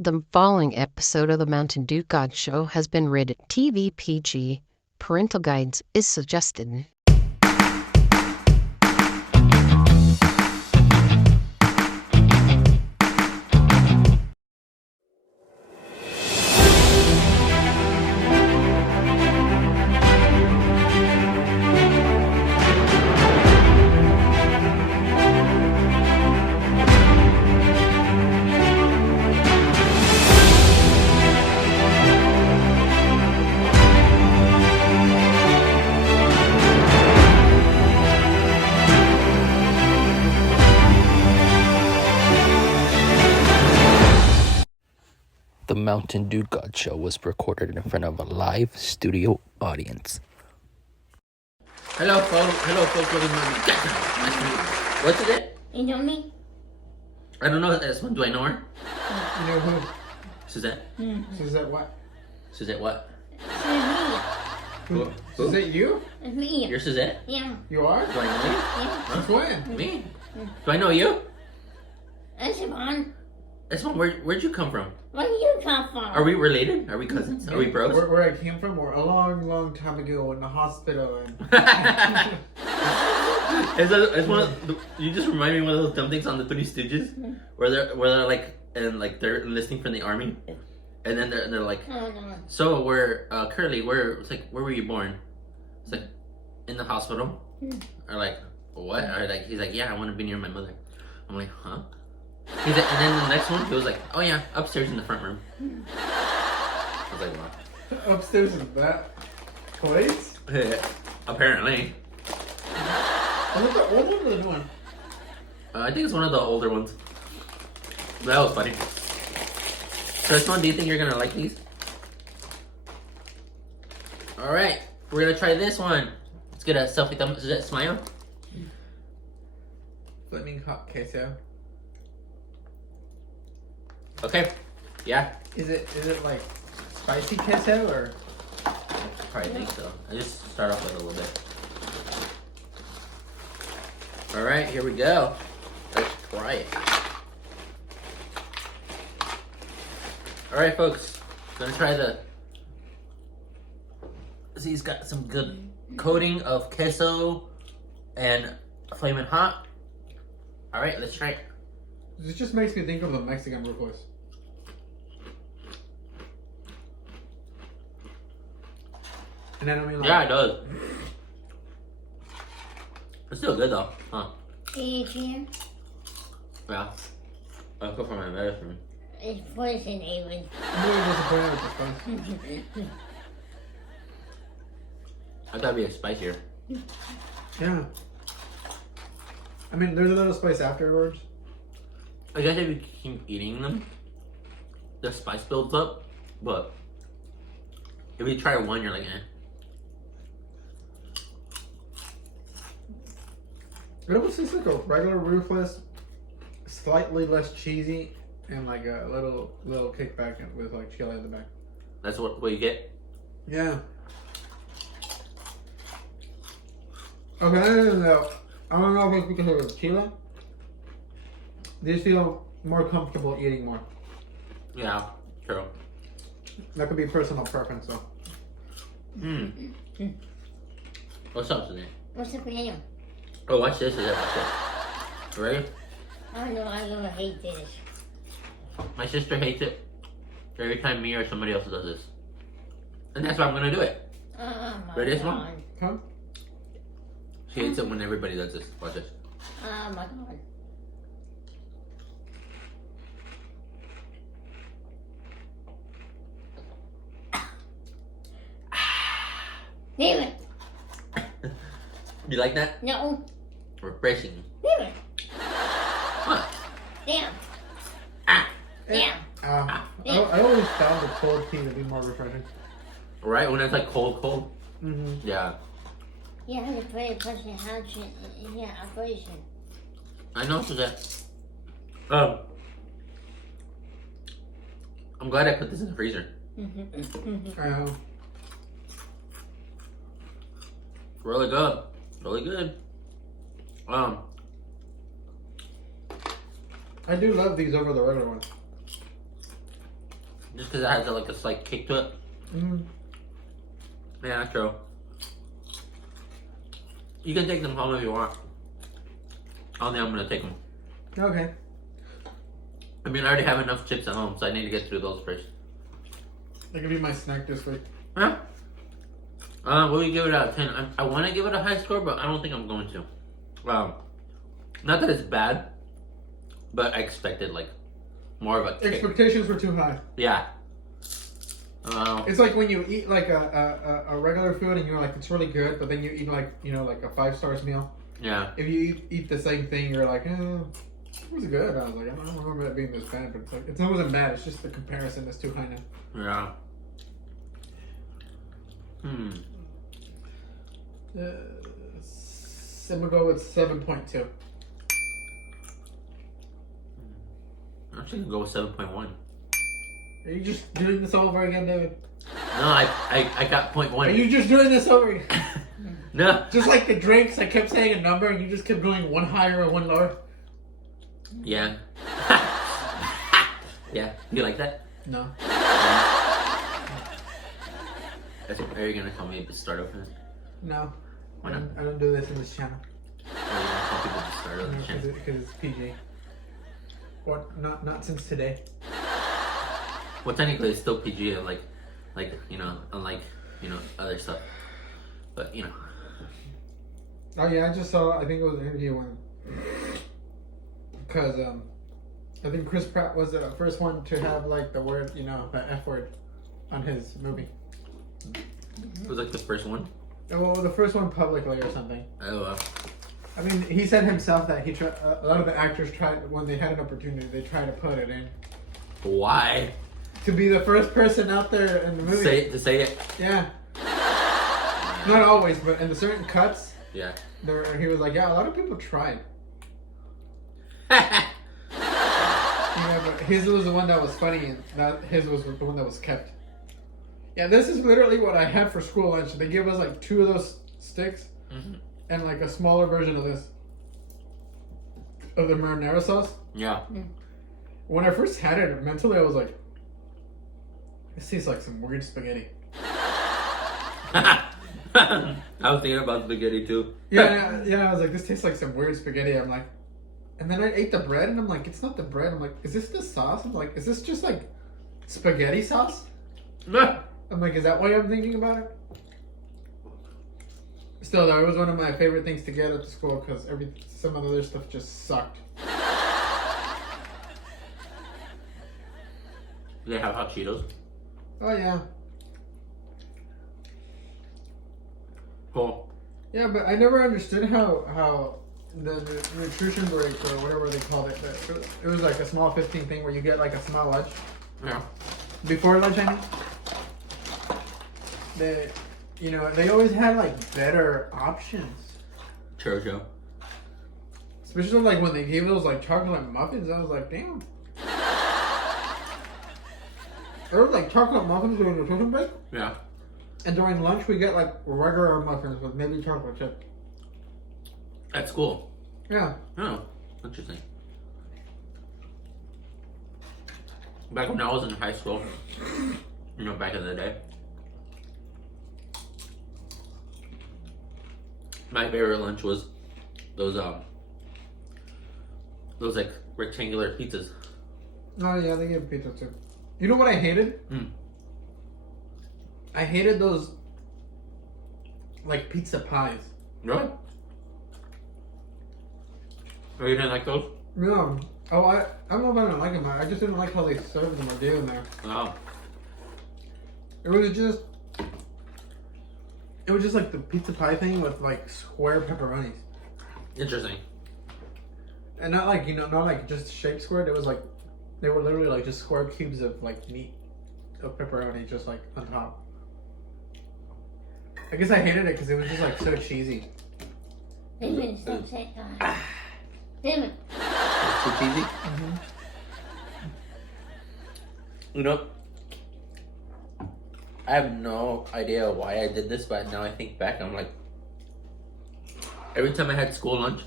The following episode of the Mountain Dew God Show has been rated TV PG. Parental guidance is suggested. The Mountain Dew God Show was recorded in front of a live studio audience. Hello, folks. Welcome to nice to meet you. What's it? You know me? I don't know this one. Do I know her? You know who? Suzette. Suzette what? Suzette what? It's Who? Suzette you? me. You're Suzette? Yeah. You are? Do I know you? Yeah. Since when? Me? Do I know you? That's Yvonne. This one. Where'd you come from? Where do you come from? Are we related? Are we cousins? Are we bros? Where I came from, or a long time ago in the hospital. And It's one of you just remind me of one of those dumb things on the Three Stooges, where they're like they're enlisting for the army, and then they're like, Oh, no. so we're Curly, where were you born? It's like in the hospital, or like what? Or like he's like, yeah, I want to be near my mother. I'm like, huh? He's like, and then the next one, he was like, oh yeah, upstairs in the front room. I was like, wow. upstairs in that place? Apparently. Was it the old one or the new one? I think it's one of the older ones. That was funny. So this one, do you think you're gonna like these? Alright, we're gonna try this one. Let's get a selfie thumb. Is that smile? Flamin Hot Queso. Okay. Yeah. Is it like spicy queso or? I probably think so. I just start off with a little bit. Alright, here we go. Let's try it. Alright, folks. Gonna try the. See, he's got some good coating of queso and flamin' hot. Alright, let's try it. This just makes me think of the Mexican Ruffles. And I don't mean like. Yeah, it does. It's still good though, huh? Adrian, Yeah. I'll go for my medicine. it's poison, Adrian. I'm really disappointed with the spice. I thought it'd be spicier. Yeah. I mean, there's a little spice afterwards. I guess if you keep eating them, the spice builds up. But if you try one, you're like, eh. It almost tastes like a regular Ruthless, slightly less cheesy, and like a little kickback with like chili in the back. That's what you get. Yeah. Okay, I don't know. I don't know if it's because of the chili. These feel more comfortable eating more. Yeah, true. That could be personal preference though. What's up today? What's up with you? Oh, watch this. Watch this. You ready? I know I'm gonna hate this. My sister hates it every time me or somebody else does this. And that's why I'm gonna do it. Oh my Ready this god. one? Huh? She hates it when everybody does this. Watch this. Oh my god. Damn it. You like that? No. Refreshing. Damn it. What? Damn. Ah! Damn. I always found the cold tea to be more refreshing. Right? When it's like cold. Mm-hmm. Yeah. Yeah, I had to put a person how to, yeah, operation. I know, Suzette. I'm glad I put this in the freezer. I know. Really good. Really good. I do love these over the regular ones. Just because it has like a slight kick to it. Mm-hmm. Yeah, that's true. You can take them home if you want. I don't think I'm gonna take them. Okay. I mean, I already have enough chips at home, so I need to get through those first. That could be my snack this week. Yeah. What do you give it out of 10? I want to give it a high score, but I don't think I'm going to. Not that it's bad, but I expected like more of a kick. Expectations were too high. Yeah. It's like when you eat like a regular food and you're like it's really good, but then you eat like like a 5 stars meal. Yeah. If you eat the same thing, you're like, it was good. I was like, I don't remember it being this bad, but it's like it wasn't bad. It's just the comparison that's too high now. Yeah. I'm gonna go with 7.2. I'm actually gonna go with 7.1. Are you just doing this over again, David? No, I got 0.1. Are you just doing this over again? No. Just like the drinks, I kept saying a number and you just kept going one higher or one lower. Yeah. Yeah. You like that? No. Are you gonna tell me to start over? No. Why not? I don't do this in this channel. Are you gonna tell people to start over the channel? Because it's PG. Or not since today. Well, technically, it's still PG, like unlike other stuff. But Oh yeah, I just saw. I think it was an interview when, because I think Chris Pratt was the first one to have like the word, the F word, on his movie. It was like the first one. Well, the first one publicly or something. Oh. I mean, he said himself that a lot of the actors tried when they had an opportunity, they tried to put it in. Why? To be the first person out there in the movie. To say it. Yeah. Not always, but in the certain cuts. Yeah. He was like, yeah, a lot of people tried. Yeah, but his was the one that was funny, and his was the one that was kept. Yeah, this is literally what I had for school lunch. They give us like 2 of those sticks, and like a smaller version of this, of the marinara sauce. Yeah. When I first had it, mentally I was like, this tastes like some weird spaghetti. I was thinking about spaghetti too. Yeah, I was like, this tastes like some weird spaghetti. I'm like, and then I ate the bread, and I'm like, it's not the bread. I'm like, is this the sauce? I'm like, is this just like spaghetti sauce? I'm like, is that why I'm thinking about it? Still, though, it was one of my favorite things to get at the school because some of the other stuff just sucked. Do they have hot Cheetos? Oh yeah, Cool. yeah, but I never understood how the nutrition break or whatever they called it. It was like a small 15 thing where you get like a small lunch Yeah. before lunch. I mean, they always had like better options. Churro. Especially like when they gave those like chocolate muffins, I was like, damn. There was like chocolate muffins during the nutrition break, Yeah. and during lunch we get like regular muffins with maybe chocolate chip. At school. Yeah. Oh, interesting. Back when I was in high school, back in the day, my favorite lunch was those like rectangular pizzas. Oh yeah, they give pizza too. You know what I hated? I hated those like pizza pies. Really? Oh, you didn't like those? No. Oh, I don't know if I didn't like them. I just didn't like how they served them or gave them there. Oh. It was just like the pizza pie thing with like square pepperonis. Interesting. And not like, not like just shaped squared. It was like, they were literally like just square cubes of like meat, of pepperoni just like on top. I guess I hated it because it was just like so cheesy. David, stop saying that. David. It's too cheesy? I have no idea why I did this, but now I think back, I'm like, every time I had school lunch,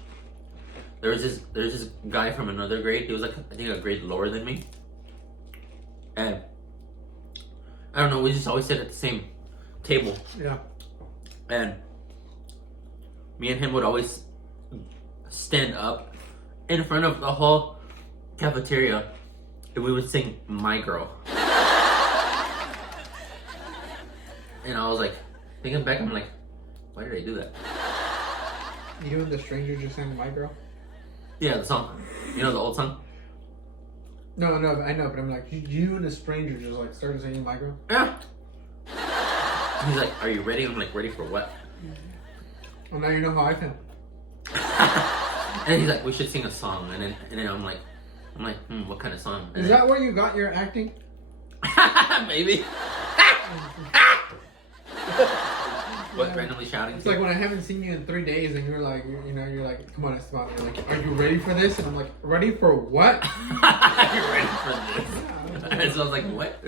there's this guy from another grade. He was like, I think a grade lower than me, and I don't know. We just always sit at the same table, Yeah. and me and him would always stand up in front of the whole cafeteria, and we would sing "My Girl." And I was like, thinking back, I'm like, why did I do that? You and the stranger just sang "My Girl." Yeah, the song. You know the old song? No, I know, but I'm like, you and the stranger just like started singing "My Girl." Yeah. He's like, are you ready? I'm like, ready for what? Well, now you know how I feel. And he's like, we should sing a song. And then I'm like, what kind of song? And Is that where you got your acting? maybe. What, randomly shouting? It's like when I haven't seen you in 3 days, and you're like, you're like, come on, Esteban. You're like, are you ready for this? And I'm like, ready for what? Are you ready for this? And so I was like, what?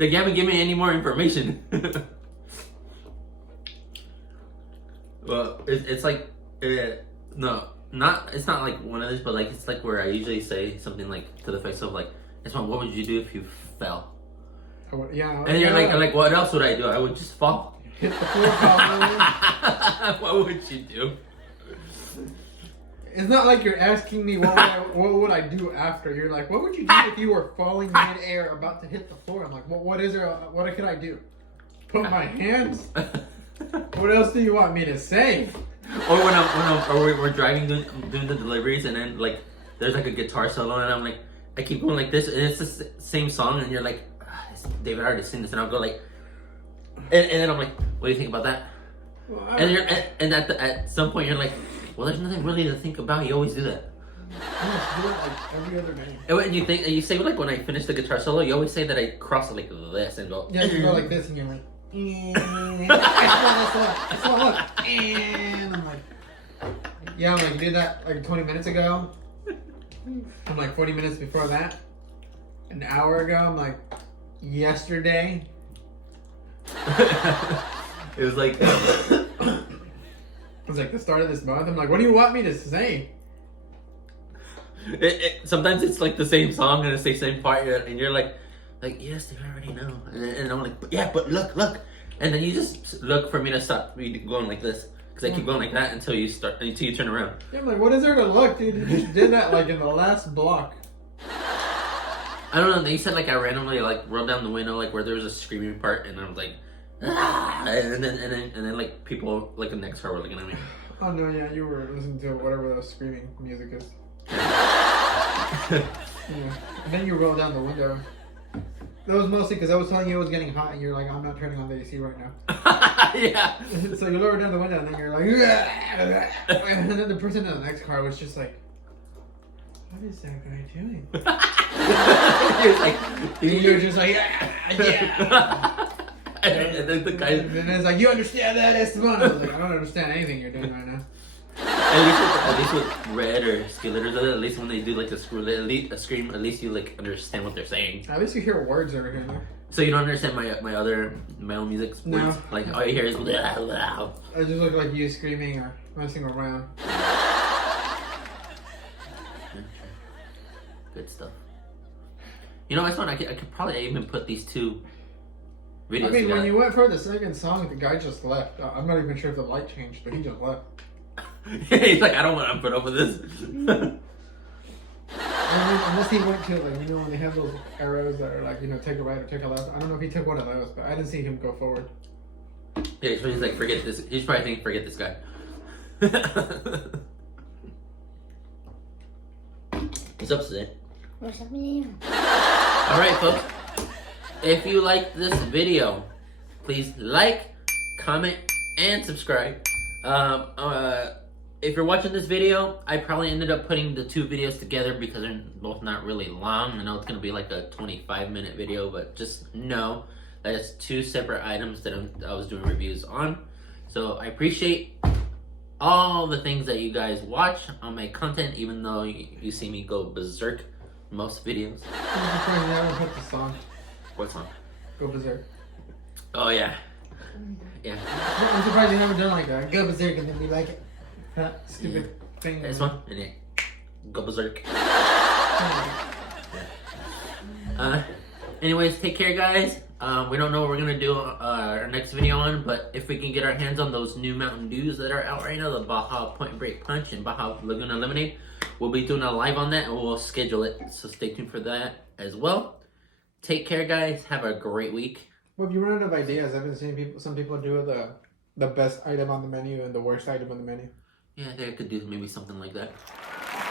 Like, you haven't given me any more information. Well, it's like, no, it's not like one of these, but like, it's like where I usually say something like to the face of like, Esteban, what would you do if you fell? Yeah. And you're like, what else would I do? I would just fall. Hit the floor, probably. What would you do? It's not like you're asking me what would I do after. You're like, what would you do if you were falling mid-air about to hit the floor? I'm like, what is there? What could I do? Put my hands? What else do you want me to say? Or when we're driving doing the deliveries, and then like there's like a guitar solo, and I'm like, I keep going like this, and it's the same song, and you're like, David already seen this, and I'll go like, and then I'm like, what do you think about that? Well, And at some point you're like, well, there's nothing really to think about. You always do that. I just do it like every other day. And you say like when I finish the guitar solo, you always say that I cross it like this and go. Yeah, you go like this, and you're like, and I'm like, yeah, I'm like, you did that like 20 minutes ago. I'm like 40 minutes before that. An hour ago, I'm like, yesterday. It was like. It was like the start of this month. I'm like, what do you want me to say? Sometimes it's like the same song and it's the same part, and you're like yes, they already know. And I'm like, but look, and then you just look for me to stop me going like this, because I keep going like that until you turn around. Yeah, I'm like, what is there to look, dude? You just did that like in the last block. I don't know. They said like I randomly like rolled down the window like where there was a screaming part, and I was like, and then like people like the next car were looking at me. Oh no, yeah, you were listening to whatever that screaming music is. Yeah. And then you rolled down the window. That was mostly because I was telling you it was getting hot, and you're like, I'm not turning on the AC right now. Yeah. So you lower down the window, and then you're like, and then the person in the next car was just like, what is that guy doing? And you're just like, yeah. And then the guy. And it's like, you understand that, Esteban? I was like, I don't understand anything you're doing right now. At least with Red or Skillet, at least when they do like a scream, at least you like understand what they're saying. At least you hear words over here. So you don't understand my other metal music No. words? Like all you hear is blah, blah. I just look like you screaming or messing around. Good stuff. You know, that's one I could probably even put these two videos I mean, together. when you went for the second song, the guy just left. I'm not even sure if the light changed, but he just left. He's like, I don't want to put up with this. I mean, unless he went to, like, you know, when they have those arrows that are like, you know, take a right or take a left. I don't know if he took one of those, but I didn't see him go forward. Yeah, he's like, forget this. He's probably thinking, forget this guy. What's up, today? What's up with you? Alright, folks. If you like this video, please like, comment, and subscribe. If you're watching this video, I probably ended up putting the two videos together because they're both not really long. I know it's going to be like a 25-minute video, but just know that it's two separate items that I was doing reviews on. So I appreciate all the things that you guys watch on my content, even though you see me go berserk most videos. I'm surprised you haven't put the song. What song? Go Berserk. Oh, yeah. Yeah. I'm surprised you haven't done like a Go Berserk and then be like it. That stupid thing. This one? And yeah. Go berserk. Anyways, take care, guys. We don't know what we're gonna do our next video on, but if we can get our hands on those new Mountain Dews that are out right now, the Baja Point Break Punch and Baja Laguna Lemonade, we'll be doing a live on that and we'll schedule it. So stay tuned for that as well. Take care, guys. Have a great week. Well, if you run out of ideas, I've been seeing some people do the best item on the menu and the worst item on the menu. Yeah, I think I could do maybe something like that.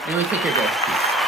Anyway, take care, guys. Peace.